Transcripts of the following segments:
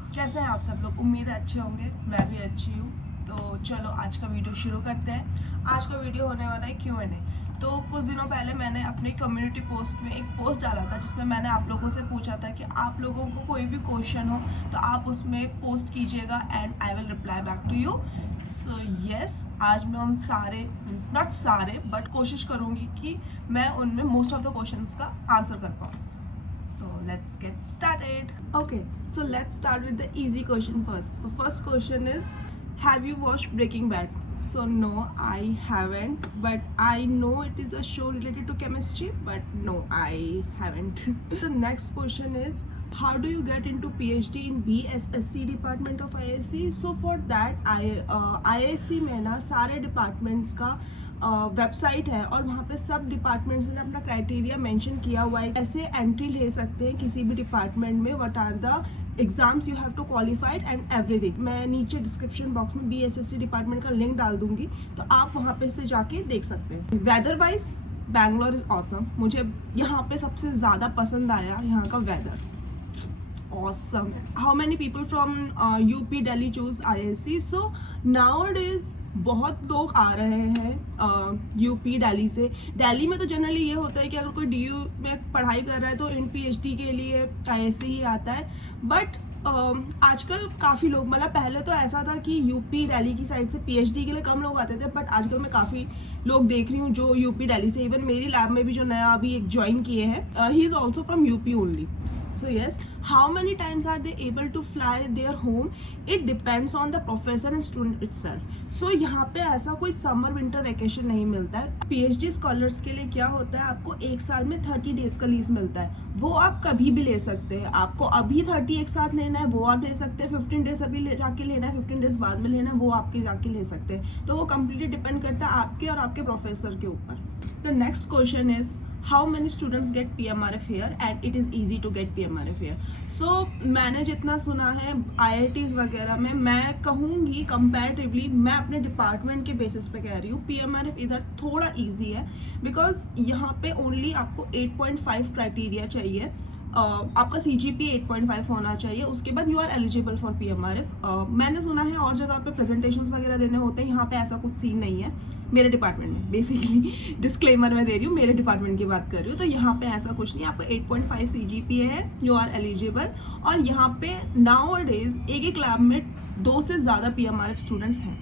Guys, कैसे हैं आप सब लोग। उम्मीद है अच्छे होंगे, मैं भी अच्छी हूँ। तो चलो आज का वीडियो शुरू करते हैं। आज का वीडियो होने वाला है Q&A। तो कुछ दिनों पहले मैंने अपनी कम्युनिटी पोस्ट में एक पोस्ट डाला था जिसमें मैंने आप लोगों से पूछा था कि आप लोगों को कोई भी क्वेश्चन हो तो आप उसमें पोस्ट कीजिएगा and I will reply back to you. So yes, आज मैं उन सारे, नॉट सारे बट कोशिश करूँगी कि मैं उनमें मोस्ट ऑफ द क्वेश्चंस का आंसर कर पाऊँ। So let's get started. Okay, so let's start with the easy question first. So first question is, have you watched Breaking Bad? So no, I haven't, but I know it is a show related to chemistry, but no, I haven't. The next question is, how do you get into PhD in BSSC department of IISc? So for that, IISc में ना सारे departments का website है और वहाँ पे सब departments ने अपना क्राइटेरिया मेंशन किया हुआ है, ऐसे एंट्री ले सकते हैं किसी भी डिपार्टमेंट में, what are the exams you have to qualified and everything. मैं नीचे डिस्क्रिप्शन बॉक्स में BSSC डिपार्टमेंट का लिंक डाल दूंगी, तो आप वहाँ पे से जाके देख सकते हैं। Weather wise Bangalore is awesome. मुझे यहाँ पे सबसे ज़्यादा पसंद आया यहाँ का weather, awesome. How many people from UP Delhi choose IISc? So nowadays बहुत लोग आ रहे हैं यूपी दिल्ली से। दिल्ली में तो जनरली ये होता है कि अगर कोई DU में पढ़ाई कर रहा है तो इन PhD के लिए IISc ही आता है, बट आजकल काफ़ी लोग, मतलब पहले तो ऐसा था कि यूपी दिल्ली की साइड से PhD के लिए कम लोग आते थे, बट आजकल मैं काफ़ी लोग देख रही हूँ जो यूपी दिल्ली से, इवन मेरी लैब में भी जो नया अभी एक ज्वाइन किए हैं, he is also from UP only. So yes, how many times are they able to fly their home? It depends on the professor and student itself. So यहाँ पे ऐसा कोई समर विंटर वेकेशन नहीं मिलता है। PhD scholars के लिए क्या होता है, आपको एक साल में 30 डेज का लीव मिलता है, वो आप कभी भी ले सकते हैं। आपको अभी 30 एक साथ लेना है वो आप ले सकते हैं, 15 डेज अभी जाके लेना है, 15 डेज बाद में लेना है वो आपके जाके ले सकते हैं। तो वो कम्प्लीटली डिपेंड करता है आपके और आपके प्रोफेसर के ऊपर। The next question is, how many students get PMRF here and it is easy to get PMRF here? So मैंने जितना सुना है IITs वगैरह में, मैं कहूँगी कंपैरेटिवली, मैं अपने डिपार्टमेंट के बेसिस पे कह रही हूँ, PMRF इधर थोड़ा इजी है, बिकॉज यहाँ पे ओनली आपको 8.5 क्राइटेरिया चाहिए, आपका CGPA 8.5 होना चाहिए, उसके बाद you are eligible for PMRF। मैंने सुना है और जगह पे प्रेजेंटेशंस वगैरह देने होते हैं, यहाँ पे ऐसा कुछ सीन नहीं है मेरे डिपार्टमेंट में। बेसिकली डिस्क्लेमर मैं दे रही हूँ, मेरे डिपार्टमेंट की बात कर रही हूँ, तो यहाँ पे ऐसा कुछ नहीं, आपका 8.5 CGPA है, यू आर एलिजिबल। और यहाँ पे नाउ डेज एक लैब में 2 से ज़्यादा PMRF स्टूडेंट्स हैं।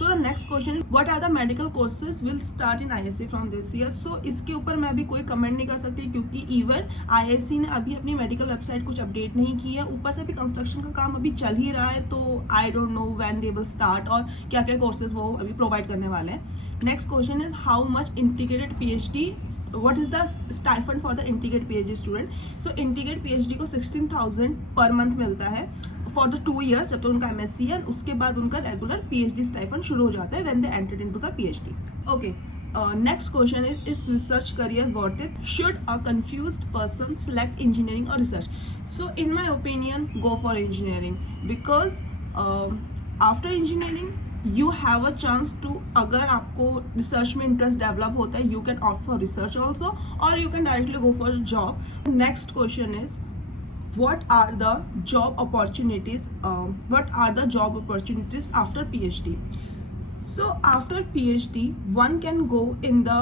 So the next question is, what are the medical courses will start in IISc from this year? So इसके ऊपर मैं अभी कोई कमेंट नहीं कर सकती, क्योंकि इवन IISc ने अभी अपनी मेडिकल वेबसाइट कुछ अपडेट नहीं की है, ऊपर से भी कंस्ट्रक्शन का काम अभी चल ही रहा है, तो I don't know when they will start और क्या क्या कोर्सेज वो अभी प्रोवाइड करने वाले हैं। Next question is, how much integrated PhD, what is the stipend for the integrated PhD student? So integrated PhD को 16,000 पर मंथ मिलता है फॉर द 2 years, जब तो उनका MSc है, उसके बाद उनका रेगुलर PhD स्टाइफंड शुरू हो जाता है when they entered into the PhD. Okay, next question is research career worth it? Should a confused person select engineering or research? So in my opinion, go for engineering, because after engineering you have a chance to, अगर आपको research में interest develop होता है, you can opt for research also, or you can directly go for a job. Next question is, what are the job opportunities after PhD? So after PhD one can go in the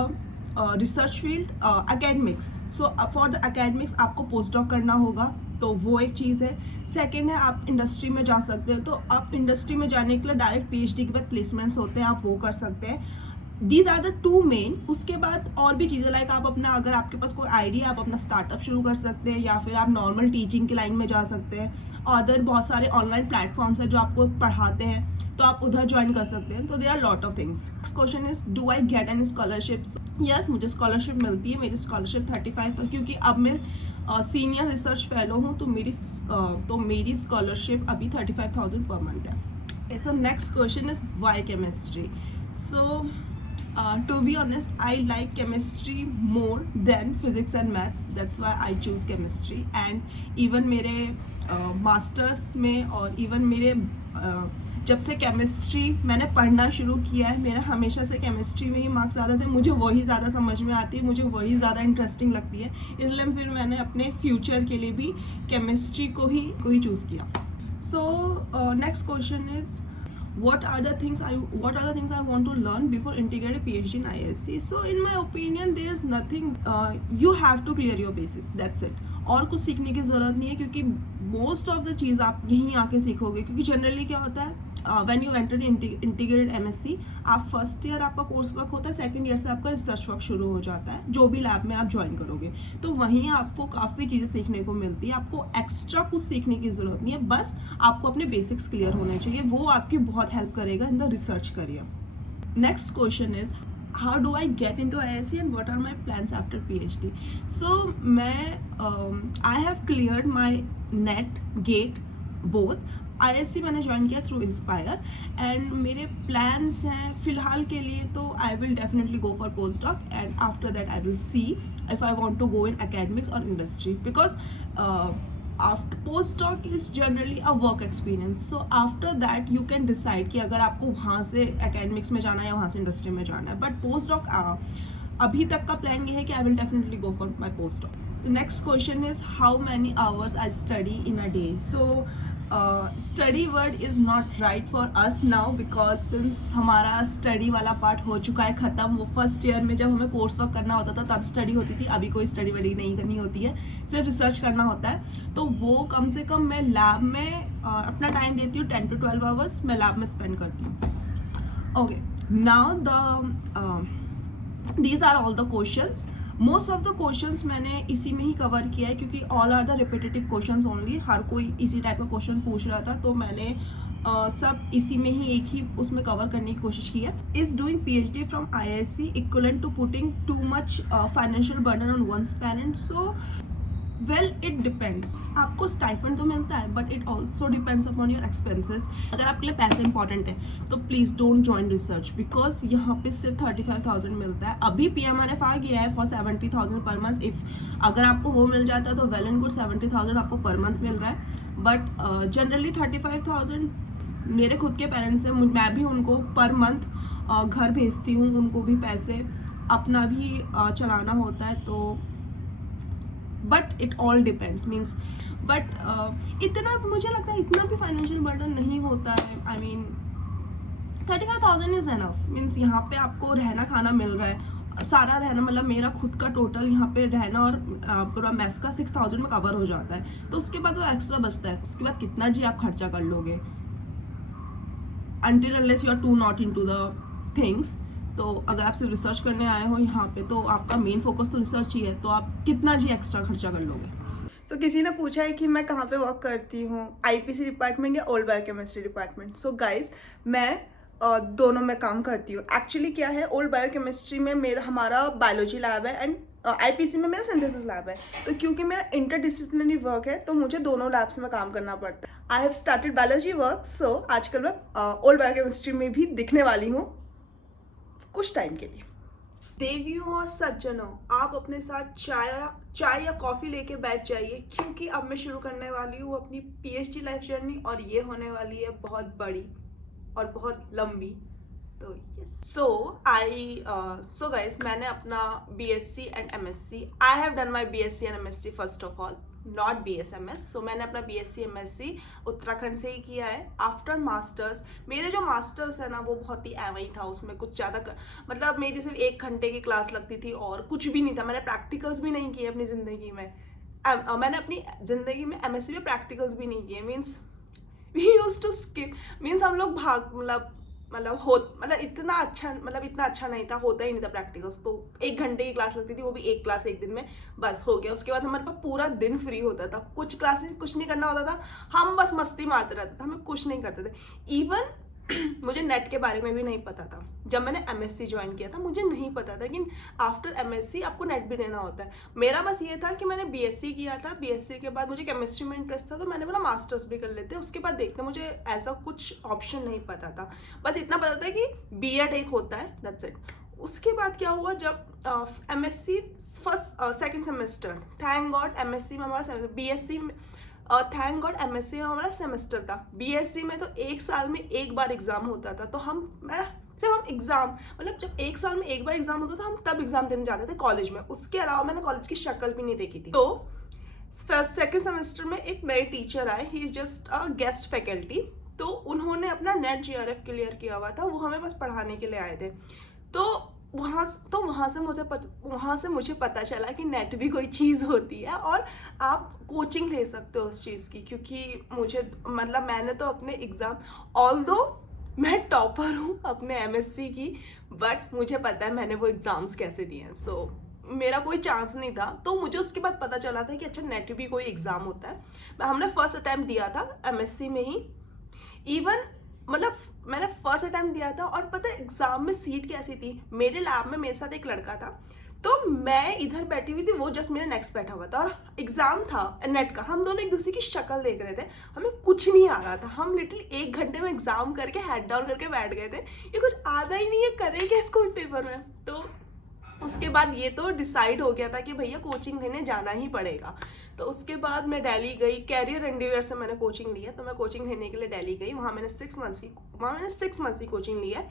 research field, academics. So for the academics आपको post doc करना होगा, तो वो एक चीज़ है। Second है, आप industry में जा सकते हैं, तो आप इंडस्ट्री में जाने के लिए डायरेक्ट PhD के बाद प्लेसमेंट्स होते हैं, आप वो कर सकते हैं। These are the 2 main. उसके बाद और भी चीज़ें, लाइक आप अपना, अगर आपके पास कोई आइडिया, आप अपना स्टार्टअप शुरू कर सकते हैं, या फिर आप नॉर्मल टीचिंग की लाइन में जा सकते हैं। अदर बहुत सारे ऑनलाइन प्लेटफॉर्म्स हैं जो आपको पढ़ाते हैं, तो आप उधर ज्वाइन कर सकते हैं। तो there are lot of things. Next question is, do I get any scholarships? Yes, मुझे स्कॉलरशिप मिलती है। मेरी स्कॉलरशिप 35 था, क्योंकि अब मैं सीनियर रिसर्च फेलो हूँ, तो मेरी स्कॉलरशिप अभी 35,000 पर मंथ है। So next question is, why chemistry? So to be honest, I like chemistry more than physics and maths. That's why I choose chemistry. And even मेरे मास्टर्स में और even मेरे जब से केमिस्ट्री मैंने पढ़ना शुरू किया है, मेरा हमेशा से केमिस्ट्री में ही मार्क्स ज़्यादा थे, मुझे वही ज़्यादा समझ में आती है, मुझे वही ज़्यादा इंटरेस्टिंग लगती है, इसलिए फिर मैंने अपने फ्यूचर के लिए भी केमिस्ट्री को ही चूज़ किया. So next question is, what are the things I want to learn before integrated PhD in ISC? So in my opinion there is nothing, you have to clear your basics, that's it. और कुछ सीखने की ज़रूरत नहीं है, क्योंकि most of the चीज़ आप यहीं आके सीखोगे. क्योंकि जनरली क्या होता है, when you enter integrated MSc, आप फर्स्ट ईयर आपका कोर्स वर्क होता है, सेकंड ईयर से आपका रिसर्च वर्क शुरू हो जाता है, जो भी लैब में आप ज्वाइन करोगे. तो वहीं आपको काफ़ी चीज़ें सीखने को मिलती है. आपको एक्स्ट्रा कुछ सीखने की ज़रूरत नहीं है, बस आपको अपने बेसिक्स क्लियर होने चाहिए. वो आपकी बहुत हेल्प करेगा in the research career. Next question is, how do I get into IISc and what are my plans after PhD? So I have cleared my NET GATE both. IISc मैंने join किया through INSPIRE, and मेरे plans हैं फ़िलहाल के लिए तो I will definitely go for postdoc, and after that I will see if I want to go in academics और industry, because after postdoc is generally a work experience. So after that you can decide कि अगर आपको वहाँ से academics में जाना है या वहाँ से industry में जाना है. But postdoc अभी तक का plan ये है कि I will definitely go for my postdoc. The next question is, how many hours I study in a day? So study word is not right for us now, because since हमारा study वाला part हो चुका है ख़त्म. वो first year में जब हमें कोर्स वर्क करना होता था तब स्टडी होती थी, अभी कोई स्टडी वडी नहीं करनी होती है, सिर्फ रिसर्च करना होता है. तो वो कम से कम मैं लैब में अपना टाइम देती हूँ, 10 to 12 आवर्स मैं लैब में स्पेंड करती हूँ. Okay, now these are all the questions. Most of the questions मैंने इसी में ही कवर किया है, क्योंकि all are the repetitive questions only. हर कोई इसी टाइप का क्वेश्चन पूछ रहा था, तो मैंने सब इसी में ही एक ही उसमें कवर करने की कोशिश की है. Is doing PhD from IISc equivalent to putting too much financial burden on one's parents? So well it depends. आपको स्टाइफंड तो मिलता है, but it also depends upon your expenses. अगर आपके लिए पैसे इंपॉर्टेंट है तो please don't join research, because यहाँ पे सिर्फ 35,000 मिलता है. अभी PMRF आ गया है फॉर 70,000 पर मंथ. इफ़ अगर आपको वो मिल जाता है तो वेल एंड गुड, 70,000 आपको पर मंथ मिल रहा है. बट जनरली 35,000 मेरे खुद के पेरेंट्स हैं, मैं भी उनको पर मंथ घर भेजती हूँ, उनको भी पैसे अपना भी चलाना होता है. तो but it all depends means, but इतना मुझे लगता है इतना भी फाइनेंशियल बर्डन नहीं होता है. I mean 35,000 is enough. Means यहाँ पे आपको रहना खाना मिल रहा है, सारा रहना, मतलब मेरा खुद का टोटल यहाँ पे रहना और पूरा मेस का 6,000 में कवर हो जाता है. तो उसके बाद वो एक्स्ट्रा बचता है. उसके बाद कितना जी आप खर्चा कर लोगे, until unless you are too not into the things. तो अगर आप सिर्फ रिसर्च करने आए हो यहाँ पे, तो आपका मेन फोकस तो रिसर्च ही है, तो आप कितना जी एक्स्ट्रा खर्चा कर लोगे. तो किसी ने पूछा है कि मैं कहाँ पे वर्क करती हूँ, IPC डिपार्टमेंट या old biochemistry department. So guys, मैं दोनों में काम करती हूँ. एक्चुअली क्या है, ओल्ड बायोकेमिस्ट्री में हमारा बायोलॉजी लैब है, एंड IPC में मेरा सिंथेसिस लैब है. तो क्योंकि मेरा इंटरडिसिप्लिनरी वर्क है तो मुझे दोनों लैब्स में काम करना पड़ता है. I have started biology work, so आजकल मैं ओल्ड बायोकेमिस्ट्री में भी दिखने वाली हूँ कुछ टाइम के लिए. देवियों और सज्जनों, आप अपने साथ चाय या कॉफ़ी लेके बैठ जाइए, क्योंकि अब मैं शुरू करने वाली हूँ अपनी PhD लाइफ जर्नी, और ये होने वाली है बहुत बड़ी और बहुत लंबी. तो यस, सो गाइस, मैंने अपना BSc and MSc, I have done my BSc and MSc first of all, not BSMS. सो मैंने अपना BSc MSc उत्तराखंड से ही किया है. आफ्टर मास्टर्स, मेरे जो मास्टर्स है ना वो बहुत ही ऐवा ही था. उसमें कुछ ज़्यादा मतलब मेरी सिर्फ 1 घंटे की क्लास लगती थी और कुछ भी नहीं था. मैंने प्रैक्टिकल्स भी नहीं किए अपनी ज़िंदगी में. मैंने अपनी ज़िंदगी में MSc में प्रैक्टिकल्स भी नहीं किए. Means we used to skip. Means हम लोग इतना अच्छा नहीं था, होता ही नहीं था प्रैक्टिकल्स. तो 1 घंटे की क्लास लगती थी, वो भी एक क्लास एक दिन में, बस हो गया. उसके बाद हमारे पास पूरा दिन फ्री होता था. कुछ क्लासेस कुछ नहीं करना होता था, हम बस मस्ती मारते रहते थे, हमें कुछ नहीं करते थे. इवन मुझे नेट के बारे में भी नहीं पता था. जब मैंने MSc ज्वाइन किया था मुझे नहीं पता था कि आफ्टर MSc आपको नेट भी देना होता है. मेरा बस ये था कि मैंने BSc किया था, BSc के बाद मुझे केमिस्ट्री में इंटरेस्ट था, तो मैंने बोला मास्टर्स भी कर लेते, उसके बाद देखते. मुझे ऐसा कुछ ऑप्शन नहीं पता था, बस इतना पता था कि B.Ed एक होता है, दैट्स इट. उसके बाद क्या हुआ, जब MSc second semester, thank God MSc में हमारा BSc थैंक गॉड एमएससी में हमारा सेमेस्टर था, बीएससी में तो एक साल में एक बार एग्जाम होता था। तो जब हम एग्जाम मतलब जब एक साल में एक बार एग्जाम होता था हम तब एग्जाम देने जाते थे कॉलेज में, उसके अलावा मैंने कॉलेज की शक्ल भी नहीं देखी थी। तो सेकेंड सेमेस्टर में एक नए टीचर आए, he is just a guest faculty. तो उन्होंने अपना नेट जीआरएफ क्लियर किया हुआ था, वो हमें बस पढ़ाने के लिए आए थे। तो वहाँ से मुझे पता चला कि नेट भी कोई चीज़ होती है और आप कोचिंग ले सकते हो उस चीज़ की। क्योंकि मुझे मतलब मैंने तो अपने एग्ज़ाम, ऑल्दो मैं टॉपर हूँ अपने एमएससी की, बट मुझे पता है मैंने वो एग्ज़ाम्स कैसे दिए हैं। सो मेरा कोई चांस नहीं था। तो मुझे उसके बाद पता चला था कि अच्छा नेट भी कोई एग्ज़ाम होता है। हमने फर्स्ट अटैम्प्ट दिया था एमएससी में ही, इवन मतलब मैंने फर्स्ट अटैम्प्ट दिया था। और पता है एग्जाम में सीट कैसी थी, मेरे लैब में मेरे साथ एक लड़का था, तो मैं इधर बैठी हुई थी, वो जस्ट मेरे नेक्स्ट बैठा हुआ था और एग्जाम था नेट का। हम दोनों एक दूसरे की शक्ल देख रहे थे, हमें कुछ नहीं आ रहा था। हम लिटरली 1 घंटे में एग्जाम करके हेड डाउन करके बैठ गए थे, ये कुछ आता ही नहीं है, करेंगे स्कूल पेपर में। तो उसके बाद ये तो डिसाइड हो गया था कि भैया कोचिंग लेने जाना ही पड़ेगा। तो उसके बाद मैं दिल्ली गई, कैरियर एंडीवेयर से मैंने कोचिंग ली है। तो मैं कोचिंग लेने के लिए दिल्ली गई, वहाँ मैंने 6 मंथ्स की कोचिंग ली है।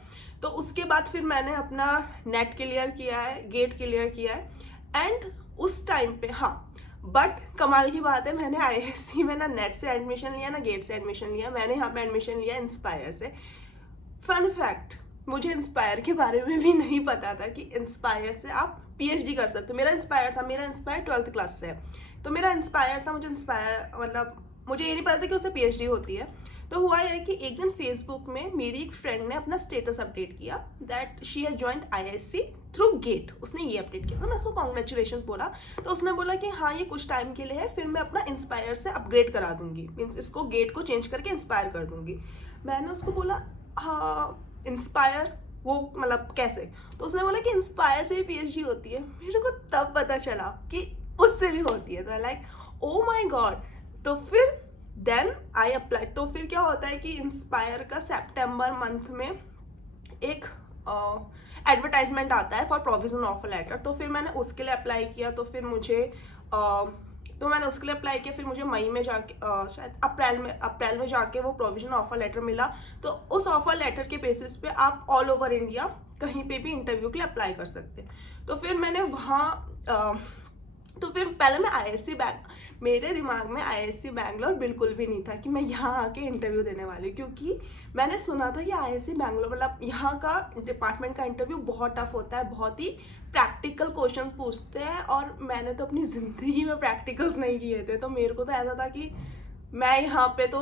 तो उसके बाद फिर मैंने अपना नेट क्लियर किया है, गेट क्लियर किया है। एंड उस टाइम पे हाँ, बट कमाल की बात है, मैंने आईआईएससी में ना नेट से एडमिशन लिया ना गेट से एडमिशन लिया, मैंने यहाँ पे एडमिशन लिया इंस्पायर से। फन फैक्ट, मुझे इंस्पायर के बारे में भी नहीं पता था कि इंस्पायर से आप पीएचडी कर सकते हो। मेरा इंस्पायर 12th क्लास से है, तो मेरा इंस्पायर था। मुझे इंस्पायर मतलब मुझे ये नहीं पता था कि उससे पीएचडी होती है। तो हुआ यह कि एक दिन फेसबुक में मेरी एक फ्रेंड ने अपना स्टेटस अपडेट किया that she has joined IISc through GATE, उसने ये अपडेट किया। तो मैं उसको कॉन्ग्रेचुलेशन बोला, तो उसने बोला कि हाँ ये कुछ टाइम के लिए है, फिर मैं अपना इंस्पायर से अपग्रेड करा दूंगी, मीन्स इसको गेट को चेंज करके इंस्पायर कर दूंगी। मैंने उसको बोला हाँ इंस्पायर वो मतलब कैसे? तो उसने बोला कि इंस्पायर से ही पीएचडी होती है। मेरे को तब पता चला कि उससे भी होती है। तो लाइक ओ माय गॉड। तो फिर देन आई अप्लाइड। तो फिर क्या होता है कि इंस्पायर का सितंबर मंथ में एक एडवर्टाइजमेंट आता है फॉर प्रोविजनल ऑफर लेटर। तो फिर मैंने उसके लिए अप्लाई किया। तो फिर मुझे फिर मुझे मई में जाके शायद अप्रैल में जाके वो प्रोविजनल ऑफर लेटर मिला। तो उस ऑफर लेटर के बेसिस पे आप ऑल ओवर इंडिया कहीं पे भी इंटरव्यू के लिए अप्लाई कर सकते हैं। तो फिर मैंने तो फिर पहले मैं आईआईएससी मेरे दिमाग में आईआईएससी बैंगलोर बिल्कुल भी नहीं था कि मैं यहाँ आके इंटरव्यू देने वाली, क्योंकि मैंने सुना था कि आईआईएससी बैंगलोर मतलब यहाँ का डिपार्टमेंट का इंटरव्यू बहुत टफ होता है, बहुत ही प्रैक्टिकल क्वेश्चंस पूछते हैं। और मैंने तो अपनी ज़िंदगी में प्रैक्टिकल्स नहीं किए थे। तो मेरे को तो ऐसा था कि मैं यहाँ पे तो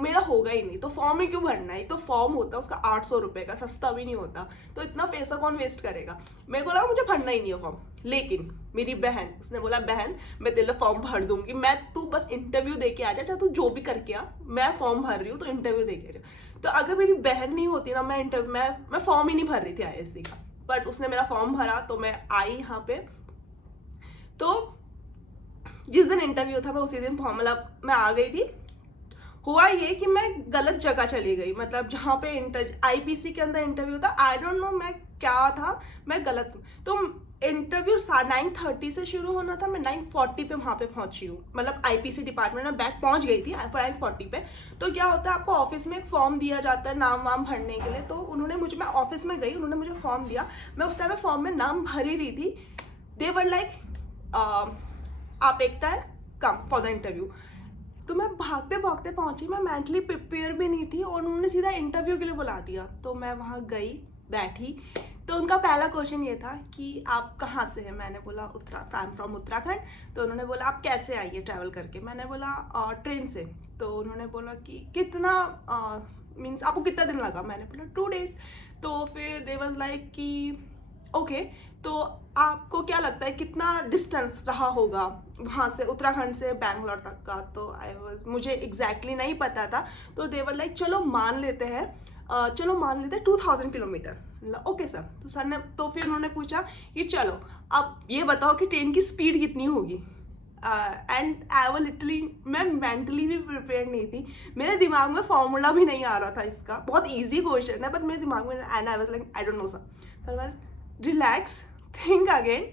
मेरा होगा ही नहीं, तो फॉर्म ही क्यों भरना है? तो फॉर्म होता है उसका 800 रुपये का, सस्ता भी नहीं होता, तो इतना पैसा कौन वेस्ट करेगा? मेरे को लगा मुझे भरना ही नहीं है फॉर्म। लेकिन मेरी बहन, उसने बोला बहन मैं तेरे फॉर्म भर दूंगी, तू बस इंटरव्यू दे के आ जा, चाहे तू जो भी करके आ, मैं फॉर्म भर रही हूँ तो इंटरव्यू दे के आ जा। तो अगर मेरी बहन नहीं होती ना, मैं फॉर्म ही नहीं भर रही थी आईआईएससी का। बट उसने मेरा फॉर्म भरा तो मैं आई यहाँ पे। तो जिस दिन इंटरव्यू था मैं उसी दिन फॉर्म मैं आ गई थी। हुआ ये कि मैं गलत जगह चली गई, मतलब जहाँ पे आईपीसी के अंदर इंटरव्यू था, आई डोंट नो मैं क्या था, मैं गलत। तो इंटरव्यू 9:30 से शुरू होना था, मैं 9:40 पे वहाँ पे पहुँची हूँ, मतलब आईपीसी डिपार्टमेंट में बैक पहुँच गई थी 9:40 पे। तो क्या होता है, आपको ऑफिस में एक फॉर्म दिया जाता है नाम वाम भरने के लिए। तो मैं ऑफिस में गई, उन्होंने मुझे फॉर्म दिया। मैं उस टाइम में फॉर्म में नाम भर ही रही थी। दे वर लाइक आप एकता है कम फॉर द इंटरव्यू। तो मैं भागते भागते पहुंची, मैं मेंटली प्रिपेयर भी नहीं थी और उन्होंने सीधा इंटरव्यू के लिए बुला दिया। तो मैं वहाँ गई, बैठी। तो उनका पहला क्वेश्चन ये था कि आप कहाँ से हैं? मैंने बोला आई एम फ्रॉम उत्तराखंड। तो उन्होंने बोला आप कैसे आई है ट्रैवल करके? मैंने बोला ट्रेन से। तो उन्होंने बोला कि कितना मीन्स आपको कितना दिन लगा? मैंने बोला 2 days। तो फिर दे वाज लाइक कि ओके, तो आपको क्या लगता है कितना डिस्टेंस रहा होगा वहाँ से, उत्तराखंड से बैंगलोर तक का? तो मुझे एग्जैक्टली नहीं पता था। तो दे वर लाइक चलो मान लेते हैं 2000 किलोमीटर। Okay sir. तो सर ने फिर उन्होंने पूछा कि चलो अब ये बताओ कि ट्रेन की स्पीड कितनी होगी? एंड आई वाज लिटरली, मैं मेंटली भी प्रिपेयर नहीं थी, मेरे दिमाग में फॉर्मूला भी नहीं आ रहा था इसका। बहुत ईजी क्वेश्चन है बट मेरे दिमाग में, and I was like I don't know sir. Was relax, think again,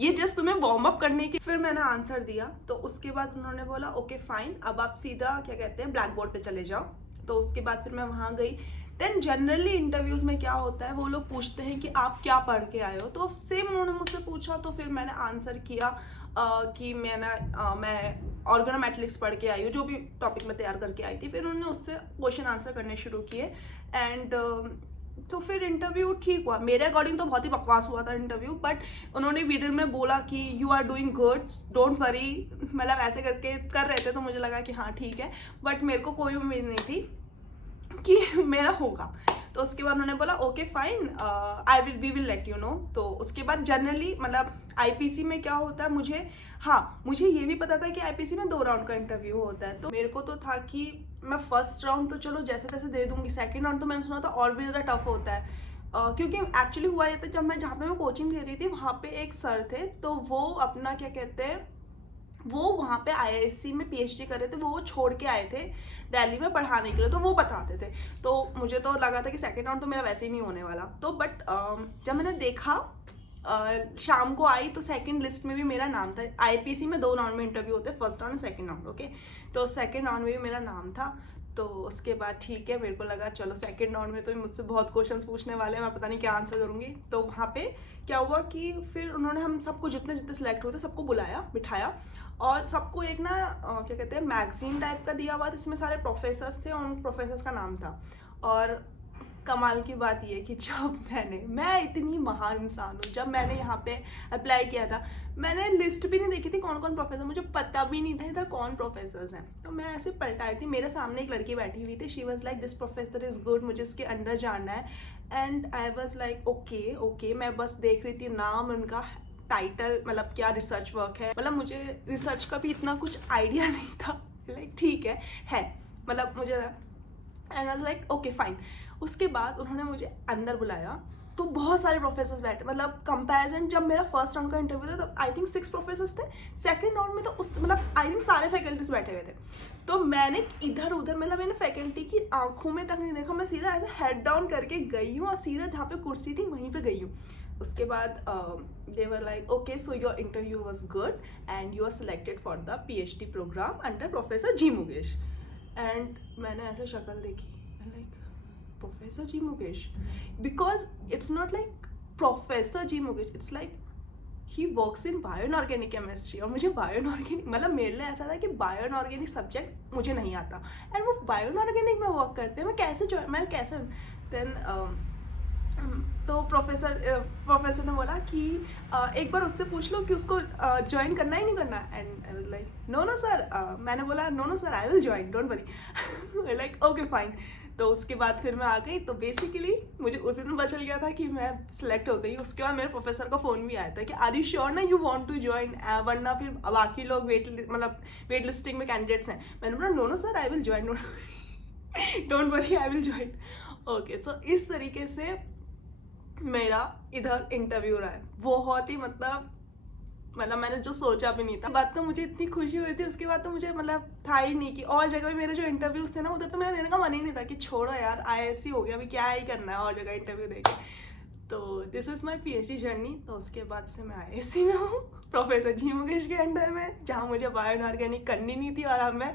ये जस्ट तुम्हें वार्म अप करने की। फिर मैंने आंसर दिया, तो उसके बाद उन्होंने बोला ओके फाइन, अब आप सीधा क्या कहते हैं ब्लैक बोर्ड पे चले जाओ। तो उसके बाद फिर मैं वहाँ गई। देन जनरली इंटरव्यूज में क्या होता है, वो लोग पूछते हैं कि आप क्या पढ़ के आए हो, तो सेम उन्होंने मुझसे पूछा। तो फिर मैंने आंसर किया कि मैं ऑर्गेनोमेट्रिक्स पढ़ के आई हूँ, जो भी टॉपिक में तैयार करके आई थी। फिर उन्होंने उससे क्वेश्चन आंसर करने शुरू किए एंड तो फिर इंटरव्यू ठीक हुआ। मेरे अकॉर्डिंग तो बहुत ही बकवास हुआ था इंटरव्यू, बट उन्होंने वीडियो में बोला कि you are doing good, don't worry, मतलब ऐसे करके कर रहे थे। तो मुझे लगा कि हाँ ठीक है, बट मेरे को कोई उम्मीद नहीं थी कि मेरा होगा। तो उसके बाद उन्होंने बोला okay fine, we will let you know. तो उसके बाद जनरली मतलब आईपीसी में क्या होता है, मुझे ये भी पता था कि आईपीसी में 2 राउंड का इंटरव्यू होता है। तो मेरे को तो था कि मैं फर्स्ट राउंड तो चलो जैसे तैसे दे दूंगी, सेकेंड राउंड तो मैंने सुना था और भी ज़्यादा टफ होता है। क्योंकि एक्चुअली हुआ ये था, जब मैं जहाँ पे मैं कोचिंग दे रही थी वहाँ पे एक सर थे, तो वो अपना क्या कहते हैं, वो वहाँ पे आईआईएससी में पीएचडी कर रहे थे, वो छोड़ के आए थे दिल्ली में पढ़ाने के लिए, तो वो बताते थे। तो मुझे तो लगा था कि सेकेंड राउंड तो मेरा वैसे ही नहीं होने वाला। तो बट जब मैंने देखा शाम को आई, तो सेकंड लिस्ट में भी मेरा नाम था। आईपीसी में 2 राउंड में इंटरव्यू होते हैं, फर्स्ट राउंड और सेकंड राउंड, ओके। तो सेकंड राउंड में भी मेरा नाम था। तो उसके बाद ठीक है, मेरे को लगा चलो सेकंड राउंड में तो मुझसे बहुत क्वेश्चंस पूछने वाले हैं, मैं पता नहीं क्या आंसर करूँगी। तो वहाँ पे क्या हुआ कि फिर उन्होंने हम सबको जितने जितने सिलेक्ट हुए थे सबको बुलाया, बिठाया, और सबको एक ना क्या कहते हैं मैगजीन टाइप का दिया हुआ था, इसमें सारे प्रोफेसर्स थे और उन प्रोफेसर्स का नाम था। और कमाल की बात ये कि जब मैं इतनी महान इंसान हूँ, जब मैंने यहाँ पे अप्लाई किया था, मैंने लिस्ट भी नहीं देखी थी कौन कौन प्रोफेसर, मुझे पता भी नहीं था इधर कौन प्रोफेसर्स हैं। तो मैं ऐसे पलटाई थी, मेरे सामने एक लड़की बैठी हुई थी, she was like this professor is good, मुझे इसके अंडर जाना है। And I was like okay, मैं बस देख रही थी नाम, उनका टाइटल, मतलब क्या रिसर्च वर्क है, मतलब मुझे रिसर्च का भी इतना कुछ आइडिया नहीं था, लाइक ठीक है मतलब मुझे, and I was like okay fine. उसके बाद उन्होंने मुझे अंदर बुलाया, तो बहुत सारे प्रोफेसर्स बैठे, मतलब कंपैरिजन जब मेरा फर्स्ट राउंड का इंटरव्यू था तो आई थिंक 6 प्रोफेसर्स थे, सेकंड राउंड में तो उस मतलब आई थिंक सारे फैकल्टीज बैठे हुए थे। तो मैंने इधर उधर, मतलब मैंने फैकल्टी की आंखों में तक नहीं देखा, मैं सीधा ऐसे हेड डाउन करके गई हूँ और सीधा जहाँ पे कुर्सी थी वहीं पे गई हूँ। उसके बाद they were like okay so your interview was good and you are selected for the PhD programme under professor G Mukesh. And मैंने ऐसे शक्ल देखी, like professor G Mukesh, because it's not like professor G Mukesh, it's like he works in bio and organic chemistry. और मुझे bio and organic, मतलब मेरे लिए ऐसा था कि बायो एंड ऑर्गेनिक सब्जेक्ट मुझे नहीं आता, एंड वो बायो एंड ऑर्गेनिक में वर्क करते हैं, मैं कैसे देन तो प्रोफेसर ने बोला कि एक बार उससे पूछ लो कि उसको ज्वाइन करना ही नहीं करना। And I was like no sir, मैंने बोला no sir I will join, don't worry, like okay fine. तो उसके बाद फिर मैं आ गई। तो बेसिकली मुझे उसी दिन पता चल गया था कि मैं सिलेक्ट हो गई। उसके बाद मेरे प्रोफेसर का फ़ोन भी आया था कि आर यू श्योर ना यू वांट टू ज्वाइन, वरना फिर बाकी लोग वेट लिस्टिंग में कैंडिडेट्स हैं। मैंने बोला no sir I will join, don't worry I will join. Okay, so इस तरीके से मेरा इधर इंटरव्यू रहा है। बहुत ही मतलब मैंने जो सोचा भी नहीं था। बात तो मुझे इतनी खुशी हुई थी, उसके बाद तो मुझे मतलब था ही नहीं कि और जगह भी मेरे जो इंटरव्यूज थे ना, उधर तो मेरा देने का मन ही नहीं था कि छोड़ो यार आईआईएससी हो गया, अभी क्या ही करना है और जगह इंटरव्यू देके। तो this is my PhD journey. तो उसके बाद से मैं आईआईएससी में हूँ प्रोफेसर जी मुकेश के अंडर में, जहाँ मुझे बायो एंड ऑर्गेनिक करनी नहीं थी, और अब मैं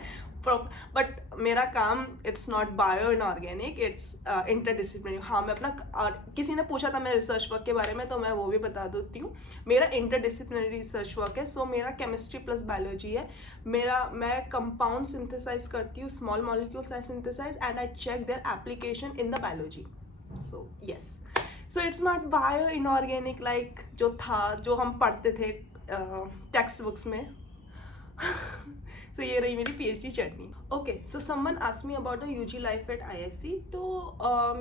बट मेरा काम it's not bio and organic, it's interdisciplinary. हाँ, मैं अपना, और किसी ने पूछा था मेरे रिसर्च वर्क के बारे में, तो मैं वो भी बता देती हूँ। मेरा इंटरडिसिप्लिनरी रिसर्च वर्क है। सो मेरा केमिस्ट्री प्लस बायोलॉजी है। मैं कंपाउंड सिंथेसाइज करती हूँ, small molecules I synthesize and I check their application in the biology. So yes, so it's not bio inorganic like जो हम पढ़ते थे टेक्स्ट बुक्स में। सो ये रही मेरी PhD journey. Okay, so someone asked me about the UG life at IISc. तो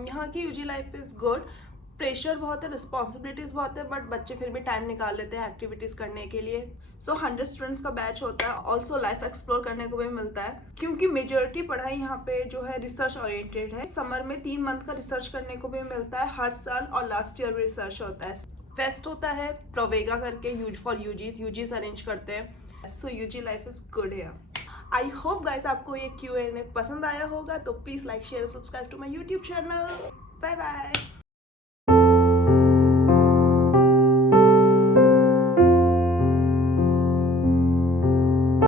यहाँ की UG life is good. Pressure बहुत है, रिस्पॉन्सिबिलिटीज़ बहुत है, बट बच्चे फिर भी टाइम निकाल लेते हैं एक्टिविटीज़ करने के लिए। सो 100 स्टूडेंट्स का बैच होता है। ऑल्सो लाइफ एक्सप्लोर करने को भी मिलता है, क्योंकि मेजॉरिटी पढ़ाई यहाँ पे जो है रिसर्च ओरिएंटेड है। समर में 3 मंथ का रिसर्च करने को भी मिलता है हर साल, और लास्ट ईयर भी रिसर्च होता है। फेस्ट होता है प्रोवेगा करके, यूजीज अरेंज करते हैं। So UG life is good here. I hope guys आपको ये Q&A पसंद आया होगा, तो please like share subscribe to my YouTube channel. Bye bye.